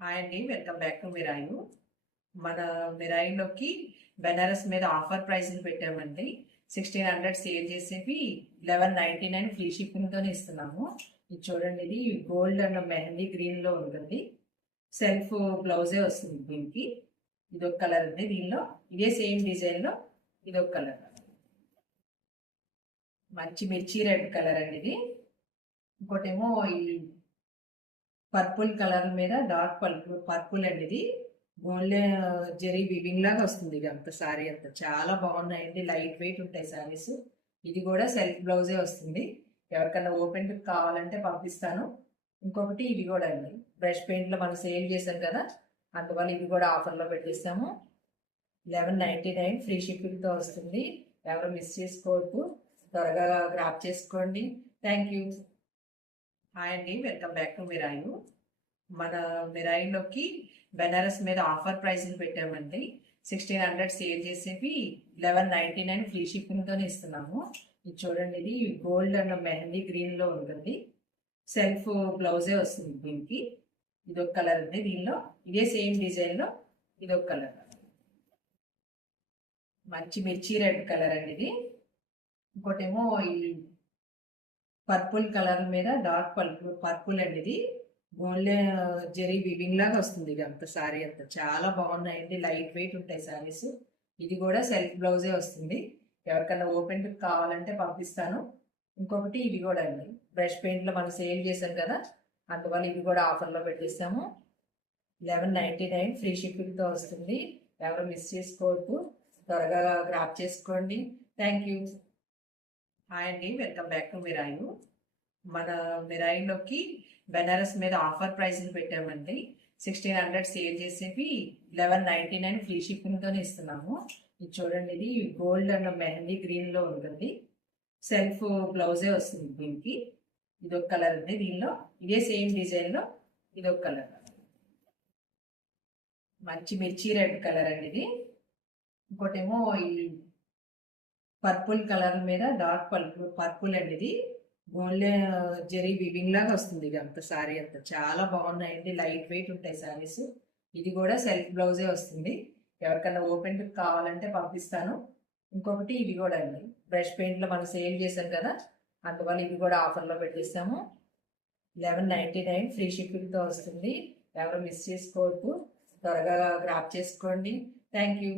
Hi అండి, welcome back to Mirai. మన మిరాయిలోకి బెనారస్ మీద ఆఫర్ ప్రైస్ని పెట్టామండి. 1600 సేల్ చేసేవి 1199 ఫ్రీ షిప్పింగ్తోనే ఇస్తున్నాము. ఇది చూడండి, ఇది గోల్డ్ అండ్ మెహందీ గ్రీన్లో ఉంటుంది. సెల్ఫ్ బ్లౌజే వస్తుంది దీనికి. ఇదొక కలర్ అండి, దీనిలో ఇదే సేమ్ డిజైన్లో ఇదొక కలర్. మంచి మిర్చి రెడ్ కలర్ అండి ఇది. ఇంకోటేమో ఈ పర్పుల్ కలర్ మీద డార్క్ పర్పుల్ అండి ఇది. గోల్డ్ జెరీ వివింగ్ లాగా వస్తుంది ఇది అంత సారీ అంతా. చాలా బాగున్నాయండి, లైట్ వెయిట్ ఉంటాయి సారీస్. ఇది కూడా సెల్ఫ్ బ్లౌజే వస్తుంది. ఎవరికైనా ఓపెన్ లుక్ కావాలంటే పంపిస్తాను. ఇంకొకటి ఇది కూడా అండి, బ్రష్ పెయింట్లో మనం సేల్ చేసాం కదా, అందువల్ల ఇది కూడా ఆఫర్లో పెట్టిస్తాము. 1199 ఫ్రీ షిప్పింగ్తో వస్తుంది. ఎవరు మిస్ చేసుకోవద్దు, త్వరగా గ్రాప్ చేసుకోండి. Thank you. హాయ్ అండి, వెల్కమ్ బ్యాక్ టు మిరాయి. మన మిరాయిలోకి బెనారస్ మీద ఆఫర్ ప్రైస్ని పెట్టామండి. 1600 సేల్ చేసేవి 1199 ఫ్రీ షిప్పింగ్తోనే ఇస్తున్నాము. ఇది చూడండి, ఇది గోల్డ్ అండ్ మెహందీ గ్రీన్లో ఉంటుంది. సెల్ఫ్ బ్లౌజే వస్తుంది దీనికి. ఇదొక కలర్ ఉంది, దీనిలో ఇదే సేమ్ డిజైన్లో ఇదొక కలర్. మంచి మిర్చి రెడ్ కలర్ అండి ఇది. ఇంకోటేమో ఈ పర్పుల్ కలర్ మీద డార్క్ పర్పుల్ అండి ఇది. గోల్డ్ జెరీ వివింగ్ లాగా వస్తుంది ఇది అంత సారీ అంతా. చాలా బాగున్నాయండి, లైట్ వెయిట్ ఉంటాయి సారీస్. ఇది కూడా సెల్ఫ్ బ్లౌజే వస్తుంది. ఎవరికైనా ఓపెన్ లుక్ కావాలంటే పంపిస్తాను. ఇంకొకటి ఇది కూడా అండి, బ్రష్ పెయింట్లో మనం సేల్ చేసాం కదా, అందువల్ల ఇది కూడా ఆఫర్లో పెట్టిస్తాము. 1199 ఫ్రీ షిప్పింగ్తో వస్తుంది. ఎవరు మిస్ చేసుకోవద్దు, త్వరగా గ్రాప్ చేసుకోండి. Thank you. హాయ్ అండి, వెల్కమ్ బ్యాక్ టు మిరాయి. మన మిరాయిలోకి బెనారస్ మీద ఆఫర్ ప్రైస్ని పెట్టామండి. 1600 సేల్ చేసేవి 1199 ఫ్రీ షిప్పింగ్తోనే ఇస్తున్నాము. ఇది చూడండి, ఇది గోల్డ్ అండ్ మెహందీ గ్రీన్లో ఉంటుంది. సెల్ఫ్ బ్లౌజే వస్తుంది దీనికి. ఇదొక కలర్ ఉంది, దీనిలో ఇదే సేమ్ డిజైన్లో ఇదొక కలర్. మంచి మిర్చి రెడ్ కలర్ అండి ఇది. ఇంకోటేమో ఈ పర్పుల్ కలర్ మీద డార్క్ పర్పుల్ అండి ఇది. గోల్డ్ జెరీ వివింగ్ లాగా వస్తుంది ఇది అంత సారీ అంతా. చాలా బాగున్నాయండి, లైట్ వెయిట్ ఉంటాయి సారీస్. ఇది కూడా సెల్ఫ్ బ్లౌజే వస్తుంది. ఎవరికైనా ఓపెన్ లుక్ కావాలంటే పంపిస్తాను. ఇంకొకటి ఇది కూడా అండి, బ్రష్ పెయింట్లో మనం సేల్ చేసాం కదా, అందువల్ల ఇది కూడా ఆఫర్లో పెట్టిస్తాము. 1199 ఫ్రీ షిప్పింగ్తో వస్తుంది. ఎవరు మిస్ చేసుకోవద్దు, త్వరగా గ్రాప్ చేసుకోండి. Thank you.